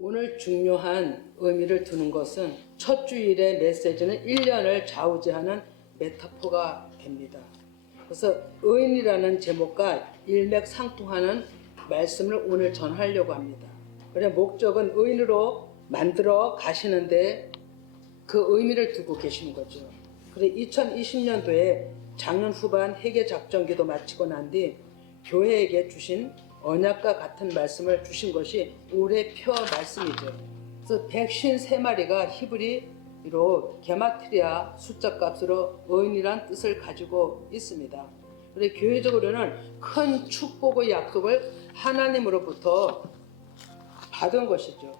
오늘 중요한 의미를 두는 것은 첫 주일의 메시지는 1년을 좌우지하는 메타포가 됩니다. 그래서 의인이라는 제목과 일맥상통하는 말씀을 오늘 전하려고 합니다. 그래 목적은 의인으로 만들어 가시는데 그 의미를 두고 계시는 거죠. 그래 2020년도에 작년 후반 회개 작전기도 마치고 난 뒤 교회에게 주신 언약과 같은 말씀을 주신 것이 올해 표 말씀이죠. 그래서 153마리가 히브리로 게마트리아 숫자 값으로 의인이란 뜻을 가지고 있습니다. 그래 교회적으로는 큰 축복의 약속을 하나님으로부터 받은 것이죠.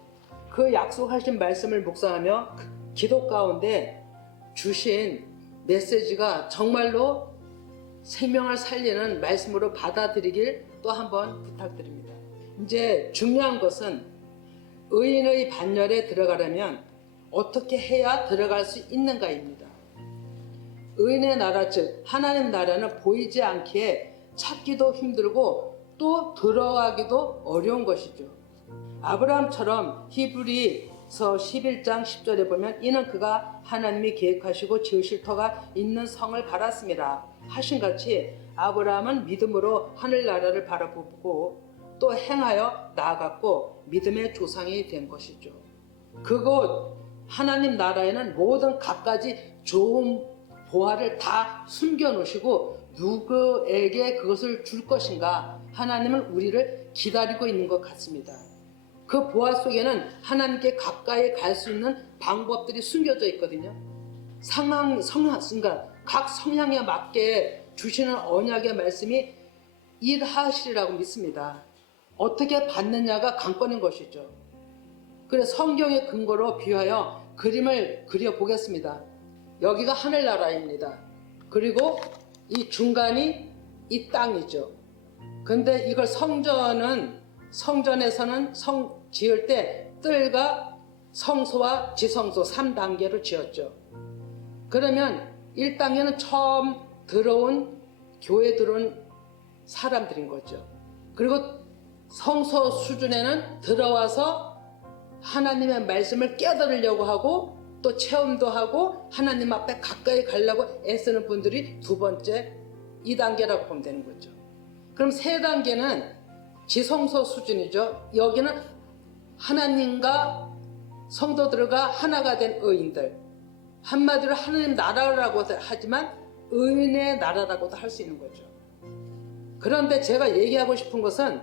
그 약속하신 말씀을 묵상하며 기도 가운데 주신 메시지가 정말로 생명을 살리는 말씀으로 받아들이길 또 한번 부탁드립니다. 이제 중요한 것은 의인의 반열에 들어가려면 어떻게 해야 들어갈 수 있는가입니다. 의인의 나라 즉 하나님 나라는 보이지 않기에 찾기도 힘들고 또 들어가기도 어려운 것이죠. 아브라함처럼 히브리서 11장 10절에 보면 이는 그가 하나님이 계획하시고 지으실 터가 있는 성을 바랐습니다 하신같이 아브라함은 믿음으로 하늘나라를 바라보고 또 행하여 나아갔고 믿음의 조상이 된 것이죠. 그곳 하나님 나라에는 모든 갖가지 좋은 보화를 다 숨겨놓으시고 누구에게 그것을 줄 것인가 하나님은 우리를 기다리고 있는 것 같습니다. 그 보화 속에는 하나님께 가까이 갈 수 있는 방법들이 숨겨져 있거든요. 각 성향에 맞게 주시는 언약의 말씀이 일하시리라고 믿습니다. 어떻게 받느냐가 관건인 것이죠. 그래서 성경의 근거로 비유하여 그림을 그려보겠습니다. 여기가 하늘나라입니다. 그리고 이 중간이 이 땅이죠. 근데 이걸 성전에서는 성 지을 때 뜰과 성소와 지성소 3단계로 지었죠. 그러면 1단계는 처음 들어온 교회 들어온 사람들인 거죠. 그리고 성소 수준에는 들어와서 하나님의 말씀을 깨달으려고 하고 또 체험도 하고 하나님 앞에 가까이 가려고 애쓰는 분들이 두 번째 2단계라고 보면 되는 거죠. 그럼 3단계는 지성소 수준이죠. 여기는 하나님과 성도들과 하나가 된 의인들, 한마디로 하나님 나라라고 하지만 의인의 나라라고도 할 수 있는 거죠. 그런데 제가 얘기하고 싶은 것은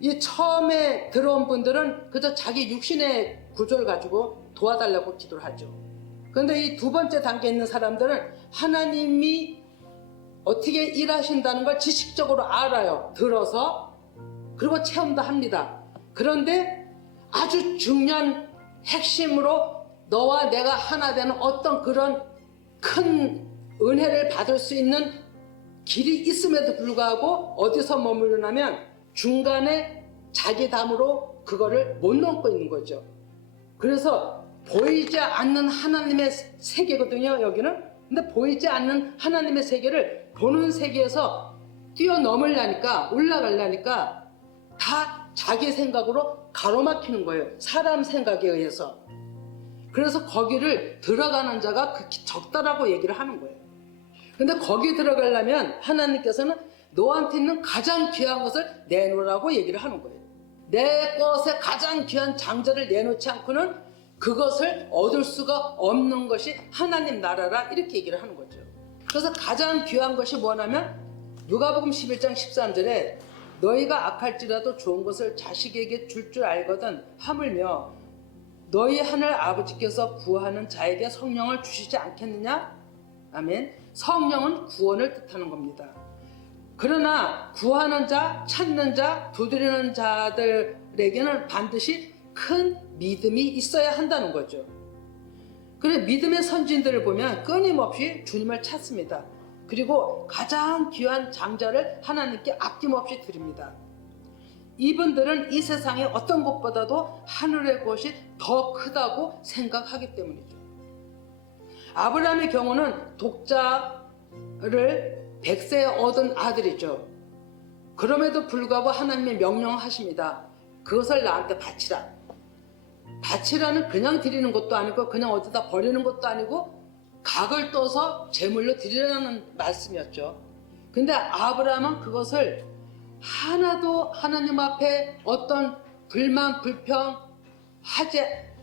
이 처음에 들어온 분들은 그저 자기 육신의 구조를 가지고 도와달라고 기도를 하죠. 그런데 이 두 번째 단계에 있는 사람들은 하나님이 어떻게 일하신다는 걸 지식적으로 알아요. 들어서 그리고 체험도 합니다. 그런데 아주 중요한 핵심으로 너와 내가 하나 되는 어떤 그런 큰 은혜를 받을 수 있는 길이 있음에도 불구하고 어디서 머무르냐면 중간에 자기 담으로 그거를 못 넘고 있는 거죠. 그래서 보이지 않는 하나님의 세계거든요, 여기는. 근데 보이지 않는 하나님의 세계를 보는 세계에서 뛰어넘으려니까, 올라가려니까 다 자기 생각으로 가로막히는 거예요. 사람 생각에 의해서. 그래서 거기를 들어가는 자가 극히 적다라고 얘기를 하는 거예요. 근데 거기 들어가려면 하나님께서는 너한테 있는 가장 귀한 것을 내놓으라고 얘기를 하는 거예요. 내 것에 가장 귀한 장자를 내놓지 않고는 그것을 얻을 수가 없는 것이 하나님 나라라 이렇게 얘기를 하는 거죠. 그래서 가장 귀한 것이 뭐냐면 누가복음 11장 13절에 너희가 악할지라도 좋은 것을 자식에게 줄 알거든 하물며 너희 하늘 아버지께서 구하는 자에게 성령을 주시지 않겠느냐? 아멘. 성령은 구원을 뜻하는 겁니다. 그러나 구하는 자, 찾는 자, 두드리는 자들에게는 반드시 큰 믿음이 있어야 한다는 거죠. 그래서 믿음의 선진들을 보면 끊임없이 주님을 찾습니다. 그리고 가장 귀한 장자를 하나님께 아낌없이 드립니다. 이분들은 이 세상의 어떤 것보다도 하늘의 것이 더 크다고 생각하기 때문이죠. 아브라함의 경우는 독자를 100세에 얻은 아들이죠. 그럼에도 불구하고 하나님의 명령을 하십니다. 그것을 나한테 바치라. 바치라는 그냥 드리는 것도 아니고 그냥 어디다 버리는 것도 아니고 각을 떠서 제물로 드리라는 말씀이었죠. 근데 아브라함은 그것을 하나도 하나님 앞에 어떤 불만 불평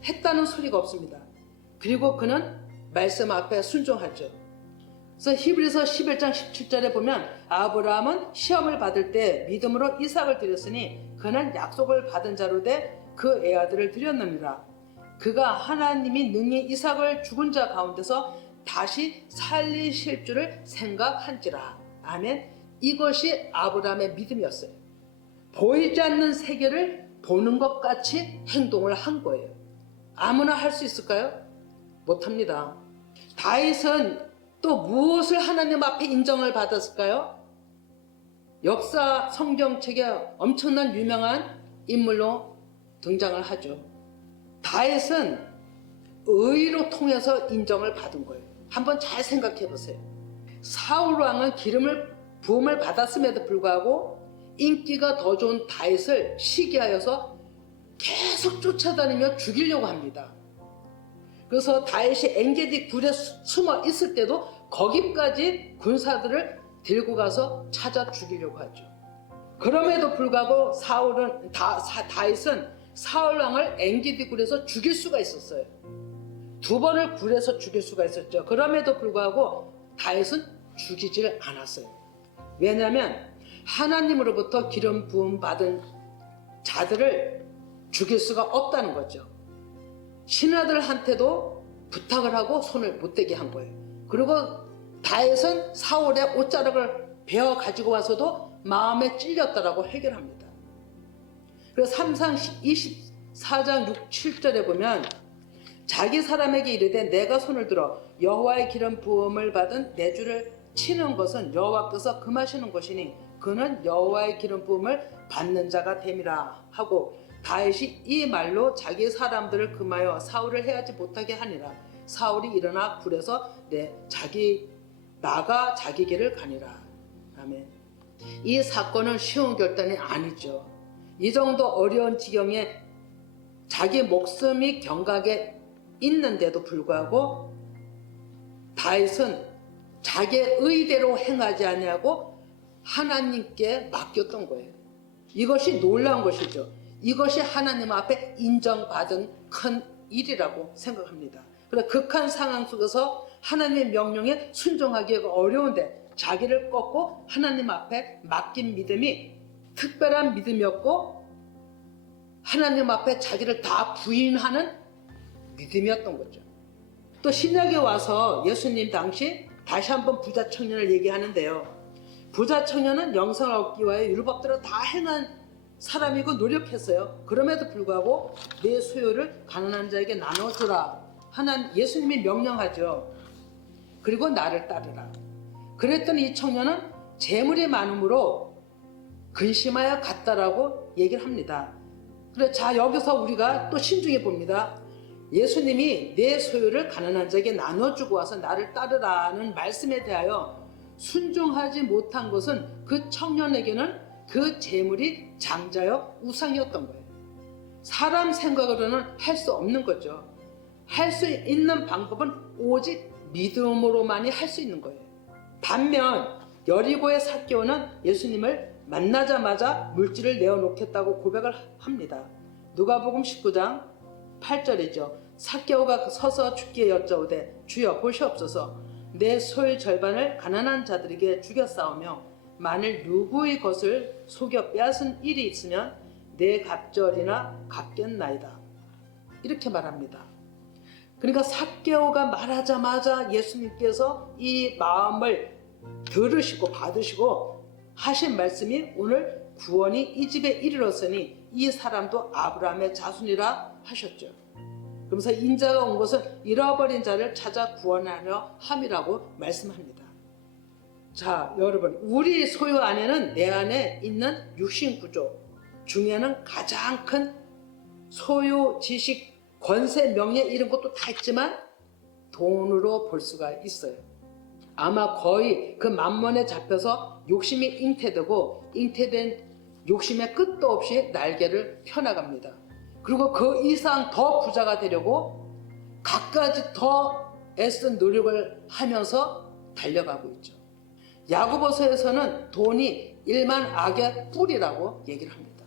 했다는 소리가 없습니다. 그리고 그는 말씀 앞에 순종하죠. 그래서 히브리서 11장 17절에 보면 아브라함은 시험을 받을 때 믿음으로 이삭을 드렸으니 그는 약속을 받은 자로 돼 그 애아들을 드렸느니라. 그가 하나님이 능히 이삭을 죽은 자 가운데서 다시 살리실 줄을 생각한지라. 아멘. 이것이 아브라함의 믿음이었어요. 보이지 않는 세계를 보는 것 같이 행동을 한 거예요. 아무나 할 수 있을까요? 못합니다. 다윗은 또 무엇을 하나님 앞에 인정을 받았을까요? 역사 성경책에 엄청난 유명한 인물로 등장을 하죠. 다윗은 의로 통해서 인정을 받은 거예요. 한번 잘 생각해 보세요. 사울 왕은 부음을 받았음에도 불구하고 인기가 더 좋은 다윗을 시기하여서 계속 쫓아다니며 죽이려고 합니다. 그래서 다윗이 엔게디 굴에 숨어 있을 때도 거기까지 군사들을 들고 가서 찾아 죽이려고 하죠. 그럼에도 불구하고 다윗은 사울 왕을 엔게디 굴에서 죽일 수가 있었어요. 2번을 굴에서 죽일 수가 있었죠. 그럼에도 불구하고 다윗은 죽이질 않았어요. 왜냐하면 하나님으로부터 기름 부음 받은 자들을 죽일 수가 없다는 거죠. 신하들한테도 부탁을 하고 손을 못 대게 한 거예요. 그리고 다윗은 사울의 옷자락을 베어 가지고 와서도 마음에 찔렸다라고 해결합니다. 그래서 3상 24장 6, 7절에 보면 자기 사람에게 이르되 내가 손을 들어 여호와의 기름 부음을 받은 내 주를 치는 것은 여호와께서 금하시는 것이니 그는 여호와의 기름 부음을 받는 자가 됨이라 하고 다윗이 이 말로 자기 사람들을 금하여 사울을 해하지 못하게 하니라. 사울이 일어나 굴에서 나가 자기 길을 가니라. 아멘. 이 사건은 쉬운 결단이 아니죠. 이 정도 어려운 지경에 자기 목숨이 경각에 있는데도 불구하고 다윗은 자기의 의대로 행하지 아니하고 하나님께 맡겼던 거예요. 이것이 놀라운 것이죠. 이것이 하나님 앞에 인정받은 큰 일이라고 생각합니다. 그래서 극한 상황 속에서 하나님의 명령에 순종하기가 어려운데 자기를 꺾고 하나님 앞에 맡긴 믿음이 특별한 믿음이었고 하나님 앞에 자기를 다 부인하는 믿음이었던 거죠. 또 신약에 와서 예수님 당시 다시 한번 부자 청년을 얘기하는데요. 부자 청년은 영생을 얻기 위하여 율법대로 다 행한 사람이고 노력했어요. 그럼에도 불구하고 내 소유를 가난한 자에게 나눠주라. 예수님이 명령하죠. 그리고 나를 따르라. 그랬더니 이 청년은 재물이 많음으로 근심하여 갔다라고 얘기를 합니다. 그래, 자, 여기서 우리가 또 신중해 봅니다. 예수님이 내 소유를 가난한 자에게 나눠주고 와서 나를 따르라는 말씀에 대하여 순종하지 못한 것은 그 청년에게는 그 재물이 장자여 우상이었던 거예요. 사람 생각으로는 할 수 없는 거죠. 할 수 있는 방법은 오직 믿음으로만이 할 수 있는 거예요. 반면 여리고의 삭개오는 예수님을 만나자마자 물질을 내어놓겠다고 고백을 합니다. 누가복음 19장 8절이죠. 삭개오가 서서 주께 여짜오되 주여 보시옵소서 내 소유 절반을 가난한 자들에게 주겠사오며 만일 누구의 것을 속여 빼앗은 일이 있으면 내 갑절이나 갚겠나이다. 이렇게 말합니다. 그러니까 삭개오가 말하자마자 예수님께서 이 마음을 들으시고 받으시고 하신 말씀이 오늘 구원이 이 집에 이르렀으니 이 사람도 아브라함의 자손이라 하셨죠. 그러면서 인자가 온 것은 잃어버린 자를 찾아 구원하려 함이라고 말씀합니다. 자, 여러분, 우리 소유 안에는 내 안에 있는 육신 구조 중에는 가장 큰 소유, 지식, 권세, 명예 이런 것도 다 있지만 돈으로 볼 수가 있어요. 아마 거의 그 만mon에 잡혀서 욕심이 잉태되고 잉태된 욕심의 끝도 없이 날개를 펴나갑니다. 그리고 그 이상 더 부자가 되려고 갖가지 더 애쓴 노력을 하면서 달려가고 있죠. 야고보서에서는 돈이 일만 악의 뿌리라고 얘기를 합니다.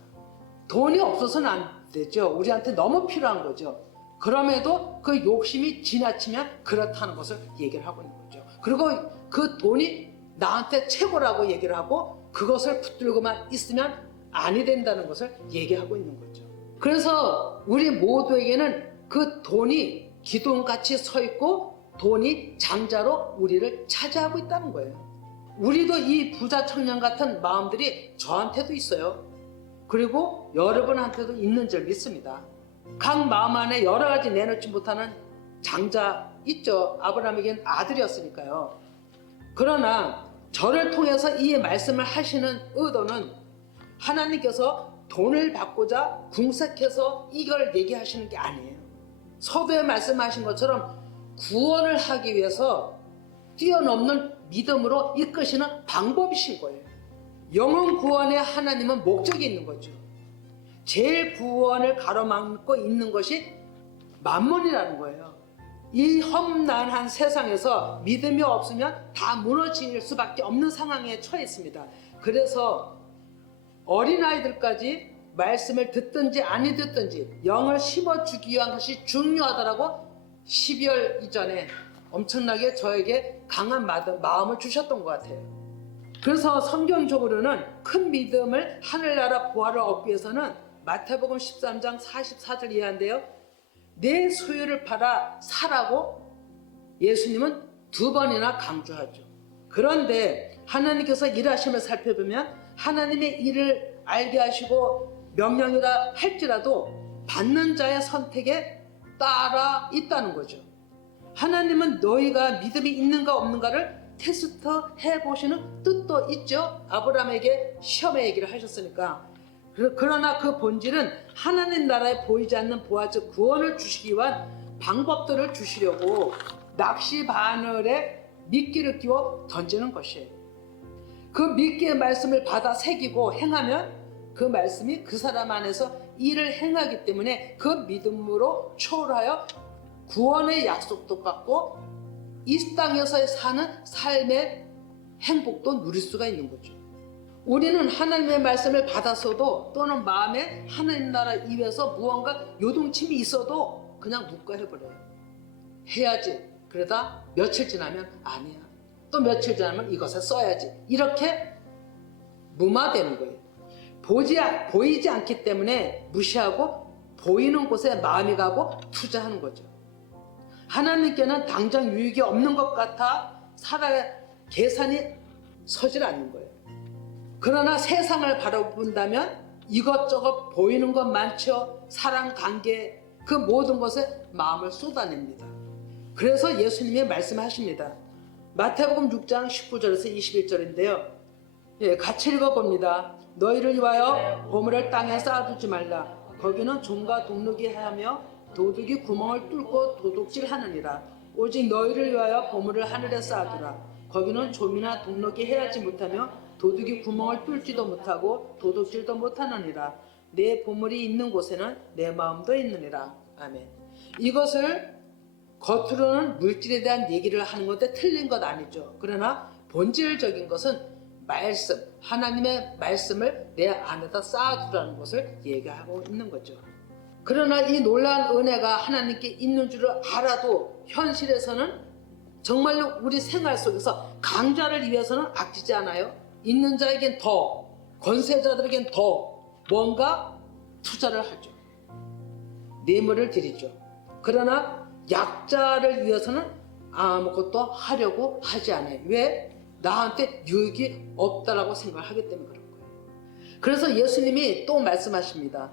돈이 없어서는 안 되죠. 우리한테 너무 필요한 거죠. 그럼에도 그 욕심이 지나치면 그렇다는 것을 얘기를 하고 있는 거죠. 그리고 그 돈이 나한테 최고라고 얘기를 하고 그것을 붙들고만 있으면 아니 된다는 것을 얘기하고 있는 거죠. 그래서 우리 모두에게는 그 돈이 기둥같이 서 있고 돈이 장자로 우리를 차지하고 있다는 거예요. 우리도 이 부자 청년 같은 마음들이 저한테도 있어요. 그리고 여러분한테도 있는 줄 믿습니다. 각 마음 안에 여러 가지 내놓지 못하는 장자 있죠. 아브라함에겐 아들이었으니까요. 그러나 저를 통해서 이 말씀을 하시는 의도는 하나님께서 돈을 받고자 궁색해서 이걸 얘기하시는 게 아니에요. 서두에 말씀하신 것처럼 구원을 하기 위해서 뛰어넘는 믿음으로 이끄시는 방법이신 거예요. 영혼 구원에 하나님은 목적이 있는 거죠. 제일 구원을 가로막고 있는 것이 만몬이라는 거예요. 이 험난한 세상에서 믿음이 없으면 다 무너질 수밖에 없는 상황에 처해 있습니다. 그래서 어린아이들까지 말씀을 듣든지 아니 듣든지 영을 심어주기 위한 것이 중요하다라고 12월 이전에 엄청나게 저에게 강한 마음을 주셨던 것 같아요. 그래서 성경적으로는 큰 믿음을 하늘나라 부활을 얻기 위해서는 마태복음 13장 44절 이하인데요. 내 소유를 팔아 사라고 예수님은 2번이나 강조하죠. 그런데 하나님께서 일하심을 살펴보면 하나님의 일을 알게 하시고 명령이라 할지라도 받는 자의 선택에 따라 있다는 거죠. 하나님은 너희가 믿음이 있는가 없는가를 테스트 해보시는 뜻도 있죠. 아브라함에게 시험의 얘기를 하셨으니까. 그러나 그 본질은 하나님 나라에 보이지 않는 부와 즉 구원을 주시기 위한 방법들을 주시려고 낚시 바늘에 미끼를 끼워 던지는 것이에요. 그 미끼의 말씀을 받아 새기고 행하면 그 말씀이 그 사람 안에서 일을 행하기 때문에 그 믿음으로 초월하여 구원의 약속도 받고 이 땅에서 사는 삶의 행복도 누릴 수가 있는 거죠. 우리는 하나님의 말씀을 받았어도 또는 마음에 하나님 나라 위해서 무언가 요동침이 있어도 그냥 묵과해버려요. 해야지. 그러다 며칠 지나면 아니야. 또 며칠 지나면 이것을 써야지. 이렇게 무마되는 거예요. 보이지 않기 때문에 무시하고 보이는 곳에 마음이 가고 투자하는 거죠. 하나님께는 당장 유익이 없는 것 같아 계산이 서질 않는 거예요. 그러나 세상을 바라본다면 이것저것 보이는 것 많죠. 사랑, 관계, 그 모든 것에 마음을 쏟아냅니다. 그래서 예수님이 말씀하십니다. 마태복음 6장 19절에서 21절인데요. 같이 읽어봅니다. 너희를 위하여 보물을 땅에 쌓아두지 말라. 거기는 종과 동룩이 하며 도둑이 구멍을 뚫고 도둑질하느니라. 오직 너희를 위하여 보물을 하늘에 쌓아두라. 거기는 좀이나 동룩이 해하지 못하며 도둑이 구멍을 뚫지도 못하고 도둑질도 못하느니라. 내 보물이 있는 곳에는 내 마음도 있느니라. 아멘. 이것을 겉으로는 물질에 대한 얘기를 하는 건데 틀린 것 아니죠. 그러나 본질적인 것은 말씀, 하나님의 말씀을 내 안에다 쌓아두라는 것을 얘기하고 있는 거죠. 그러나 이 놀라운 은혜가 하나님께 있는 줄을 알아도 현실에서는 정말로 우리 생활 속에서 강자를 위해서는 아끼지 않아요. 있는 자에겐 더, 권세자들에겐 더 뭔가 투자를 하죠. 뇌물을 드리죠. 그러나 약자를 위해서는 아무것도 하려고 하지 않아요. 왜? 나한테 유익이 없다라고 생각하기 때문에 그런 거예요. 그래서 예수님이 또 말씀하십니다.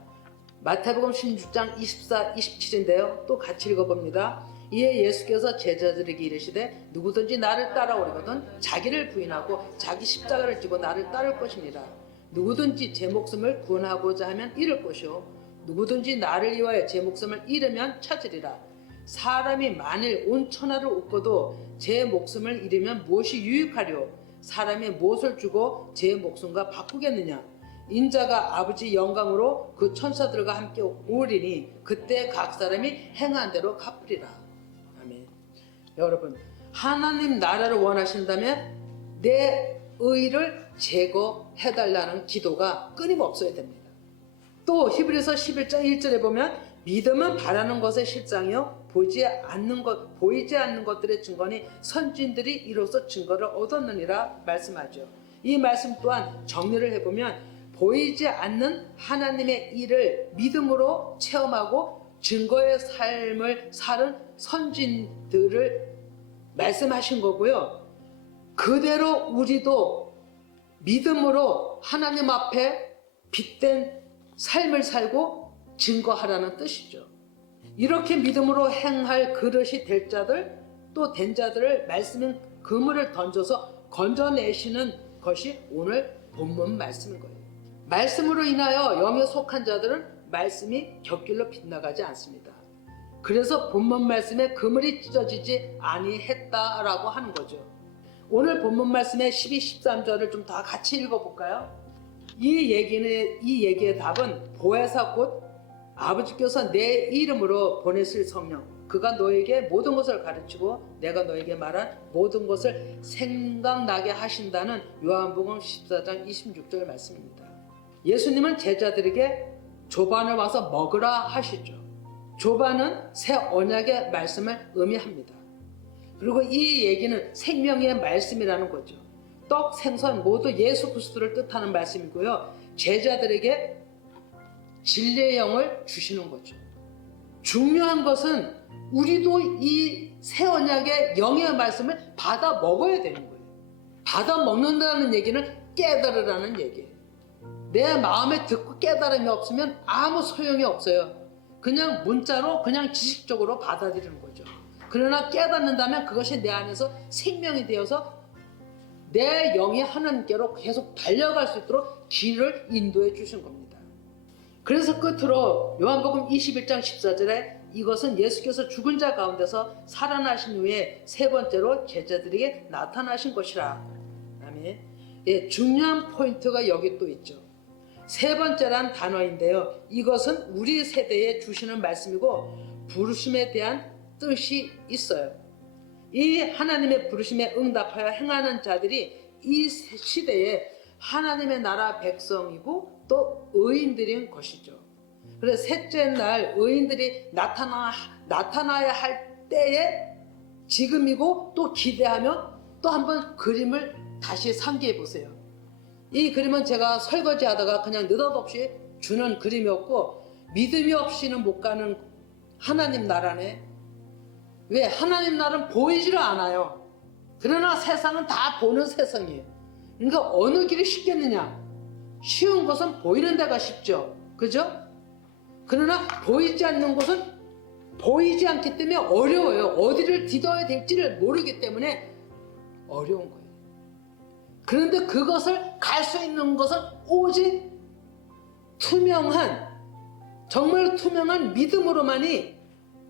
마태복음 16장 24, 27인데요. 또 같이 읽어봅니다. 이에 예수께서 제자들에게 이르시되 누구든지 나를 따라오려거든 자기를 부인하고 자기 십자가를 지고 나를 따를 것입니다. 누구든지 제 목숨을 구원하고자 하면 잃을 것이요 누구든지 나를 위하여 제 목숨을 잃으면 찾으리라. 사람이 만일 온 천하를 얻고도 제 목숨을 잃으면 무엇이 유익하리요? 사람이 무엇을 주고 제 목숨과 바꾸겠느냐? 인자가 아버지 영광으로 그 천사들과 함께 오리니 그때 각 사람이 행한 대로 갚으리라. 아멘. 여러분, 하나님 나라를 원하신다면 내 의를 제거해달라는 기도가 끊임없어야 됩니다. 또 히브리서 11장 1절에 보면 믿음은 바라는 것의 실상이요 보이지 않는 것들의 증거니 선지인들이 이로써 증거를 얻었느니라 말씀하죠. 이 말씀 또한 정리를 해보면 보이지 않는 하나님의 일을 믿음으로 체험하고 증거의 삶을 사는 선지인들을 말씀하신 거고요. 그대로 우리도 믿음으로 하나님 앞에 빛된 삶을 살고 증거하라는 뜻이죠. 이렇게 믿음으로 행할 그릇이 될 자들, 또 된 자들을 말씀인 그물을 던져서 건져내시는 것이 오늘 본문 말씀인 거예요. 말씀으로 인하여 영에 속한 자들은 말씀이 곁길로 빗나가지 않습니다. 그래서 본문 말씀에 그물이 찢어지지 아니했다라고 하는 거죠. 오늘 본문 말씀의 12, 13절을 좀 더 같이 읽어볼까요? 이 얘기의 답은 보혜사 곧 아버지께서 내 이름으로 보내실 성령, 그가 너에게 모든 것을 가르치고 내가 너에게 말한 모든 것을 생각나게 하신다는 요한복음 14장 26절 말씀입니다. 예수님은 제자들에게 조반을 와서 먹으라 하시죠. 조반은 새 언약의 말씀을 의미합니다. 그리고 이 얘기는 생명의 말씀이라는 거죠. 떡, 생선 모두 예수 그리스도를 뜻하는 말씀이고요. 제자들에게 진리의 영을 주시는 거죠. 중요한 것은 우리도 이 새 언약의 영의 말씀을 받아 먹어야 되는 거예요. 받아 먹는다는 얘기는 깨달으라는 얘기예요. 내 마음에 듣고 깨달음이 없으면 아무 소용이 없어요. 그냥 문자로 그냥 지식적으로 받아들이는 거죠. 그러나 깨닫는다면 그것이 내 안에서 생명이 되어서 내 영이 하나님께로 계속 달려갈 수 있도록 길을 인도해 주신 겁니다. 그래서 끝으로 요한복음 21장 14절에 이것은 예수께서 죽은 자 가운데서 살아나신 후에 세 번째로 제자들에게 나타나신 것이라. 아멘. 예, 중요한 포인트가 여기 또 있죠. 세 번째란 단어인데요. 이것은 우리 세대에 주시는 말씀이고 부르심에 대한 뜻이 있어요. 이 하나님의 부르심에 응답하여 행하는 자들이 이 시대에 하나님의 나라 백성이고 또 의인들인 것이죠. 그래서 셋째 날 의인들이 나타나야 할 때에 지금이고 또 기대하며 또 한번 그림을 다시 상기해 보세요. 이 그림은 제가 설거지 하다가 그냥 느닷없이 주는 그림이었고 믿음이 없이는 못 가는 하나님 나라네. 왜? 하나님 나라는 보이지를 않아요. 그러나 세상은 다 보는 세상이에요. 그러니까 어느 길이 쉽겠느냐? 쉬운 것은 보이는 데가 쉽죠. 그죠? 그러나 보이지 않는 것은 보이지 않기 때문에 어려워요. 어디를 디뎌야 될지를 모르기 때문에 어려운 거예요. 그런데 그것을 갈 수 있는 것은 오직 정말 투명한 믿음으로만이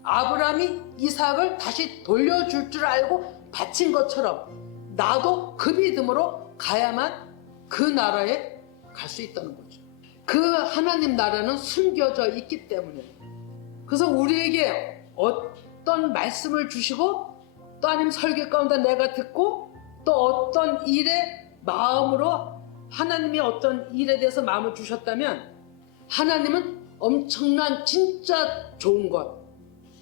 아브라함이 이삭을 다시 돌려줄 줄 알고 바친 것처럼 나도 그 믿음으로 가야만 그 나라에 갈 수 있다는 거죠. 그 하나님 나라는 숨겨져 있기 때문에. 그래서 우리에게 어떤 말씀을 주시고 또 아니면 설교 가운데 내가 듣고 또 어떤 일에 마음으로 하나님이 어떤 일에 대해서 마음을 주셨다면 하나님은 엄청난 진짜 좋은 것,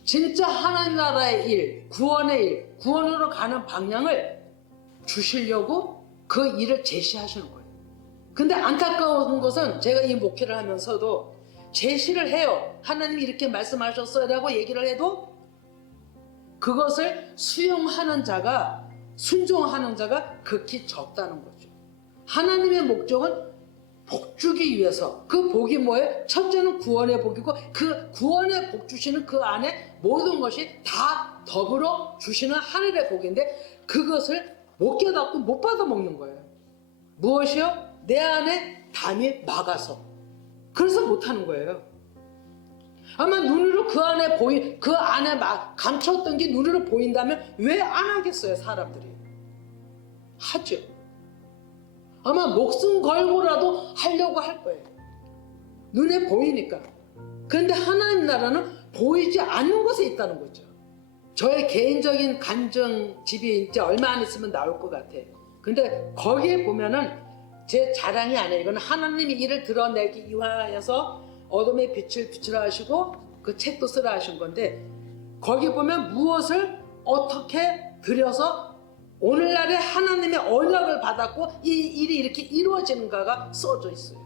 진짜 하나님 나라의 일, 구원의 일, 구원으로 가는 방향을 주시려고 그 일을 제시하시는 거예요. 근데 안타까운 것은 제가 이 목회를 하면서도 제시를 해요. 하나님이 이렇게 말씀하셨어요 라고 얘기를 해도 그것을 수용하는 자가, 순종하는 자가 극히 적다는 거죠. 하나님의 목적은 복 주기 위해서. 그 복이 뭐예요? 첫째는 구원의 복이고 그 구원의 복 주시는 그 안에 모든 것이 다 더불어 주시는 하늘의 복인데 그것을 못 깨닫고 못 받아 먹는 거예요. 무엇이요? 내 안에 담이 막아서. 그래서 못하는 거예요. 아마 눈으로 그 안에 막 감췄던 게 눈으로 보인다면 왜 안 하겠어요, 사람들이? 하죠. 아마 목숨 걸고라도 하려고 할 거예요. 눈에 보이니까. 그런데 하나님 나라는 보이지 않는 곳에 있다는 거죠. 저의 개인적인 간증집이 이제 얼마 안 있으면 나올 것 같아요. 근데 거기에 보면은 제 자랑이 아니에요. 이건 하나님이 이를 드러내기 위하여서 어둠의 빛을 비추라 하시고 그 책도 쓰라 하신 건데, 거기 보면 무엇을 어떻게 들여서 오늘날에 하나님의 언약을 받았고 이 일이 이렇게 이루어지는가가 써져 있어요.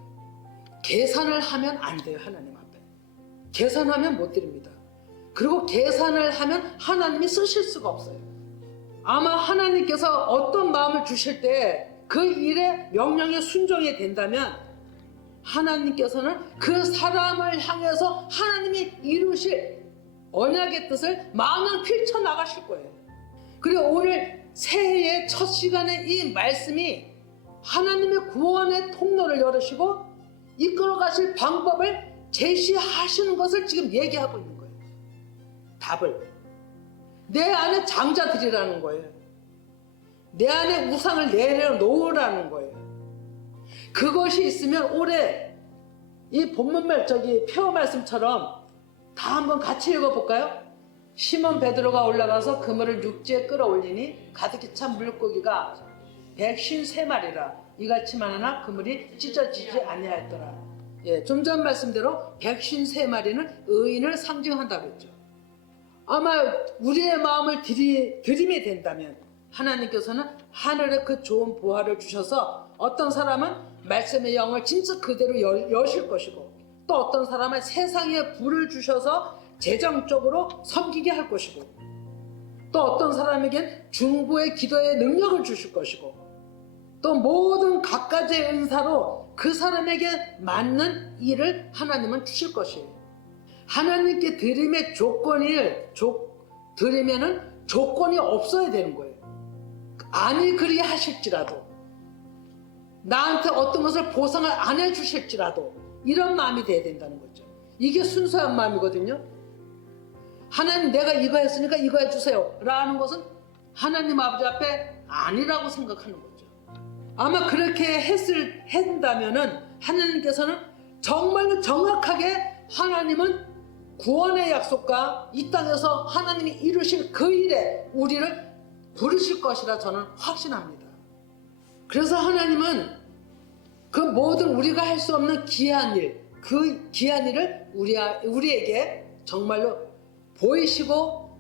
계산을 하면 안 돼요. 하나님 앞에 계산하면 못 드립니다. 그리고 계산을 하면 하나님이 쓰실 수가 없어요. 아마 하나님께서 어떤 마음을 주실 때 그 일에 명령에 순종이 된다면 하나님께서는 그 사람을 향해서 하나님이 이루실 언약의 뜻을 마음을 펼쳐나가실 거예요. 그리고 오늘 새해의 첫 시간에 이 말씀이 하나님의 구원의 통로를 열으시고 이끌어 가실 방법을 제시하시는 것을 지금 얘기하고 있는 거예요. 답을 내 안에 장자들이라는 거예요. 내 안에 우상을 내려놓으라는 거예요. 그것이 있으면 올해 이 본문 표어 말씀처럼 다 한번 같이 읽어볼까요? 시몬 베드로가 올라가서 그물을 육지에 끌어올리니 가득히 찬 물고기가 153마리라 이같이만 하나 그물이 찢어지지 아니하였더라. 예, 좀 전 말씀대로 153마리는 의인을 상징한다고 했죠. 아마 우리의 마음을 들이게 된다면 하나님께서는 하늘에 그 좋은 보화를 주셔서 어떤 사람은 말씀의 영을 진짜 그대로 여실 것이고, 또 어떤 사람은 세상에 불을 주셔서 재정적으로 섬기게 할 것이고, 또 어떤 사람에겐 중보의 기도의 능력을 주실 것이고, 또 모든 각가지의 은사로 그 사람에게 맞는 일을 하나님은 주실 것이에요. 하나님께 드림의 드리면은 조건이 없어야 되는 거예요. 아니 그리 하실지라도, 나한테 어떤 것을 보상을 안 해주실지라도 이런 마음이 돼야 된다는 거죠. 이게 순수한 마음이거든요. 하나님 내가 이거 했으니까 이거 해주세요 라는 것은 하나님 아버지 앞에 아니라고 생각하는 거죠. 아마 그렇게 한다면은 하나님께서는 정말로 정확하게 하나님은 구원의 약속과 이 땅에서 하나님이 이루실 그 일에 우리를 부르실 것이라 저는 확신합니다. 그래서 하나님은 그 모든 우리가 할 수 없는 귀한 일, 그 귀한 일을 우리에게 정말로 보이시고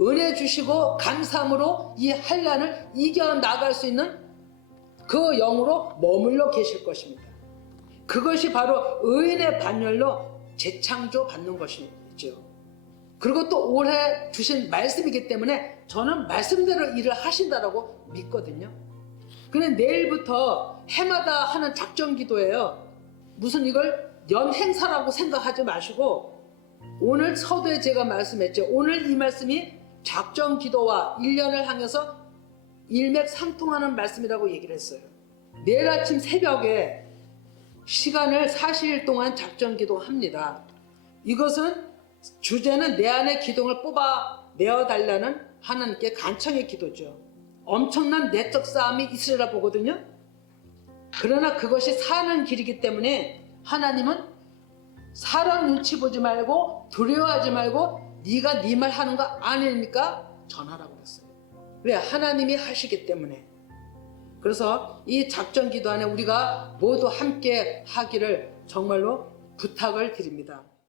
은혜 주시고 감사함으로 이 환난을 이겨나갈 수 있는 그 영으로 머물러 계실 것입니다. 그것이 바로 의인의 반열로 재창조 받는 것이죠. 그리고 또 올해 주신 말씀이기 때문에 저는 말씀대로 일을 하신다라고 믿거든요. 그런데 내일부터 해마다 하는 작전 기도예요. 무슨 이걸 연행사라고 생각하지 마시고, 오늘 서두에 제가 말씀했죠. 오늘 이 말씀이 작전 기도와 1년을 향해서 일맥상통하는 말씀이라고 얘기를 했어요. 내일 아침 새벽에 시간을 40일 동안 작전 기도합니다. 이것은 주제는 내 안의 기둥을 뽑아내어달라는 하나님께 간청의 기도죠. 엄청난 내적 싸움이 있으리라 보거든요. 그러나 그것이 사는 길이기 때문에 하나님은 사람 눈치 보지 말고 두려워하지 말고 네가 네 말 하는 거 아닙니까? 전하라고 그랬어요. 왜? 하나님이 하시기 때문에. 그래서 이 작전 기도 안에 우리가 모두 함께 하기를 정말로 부탁을 드립니다.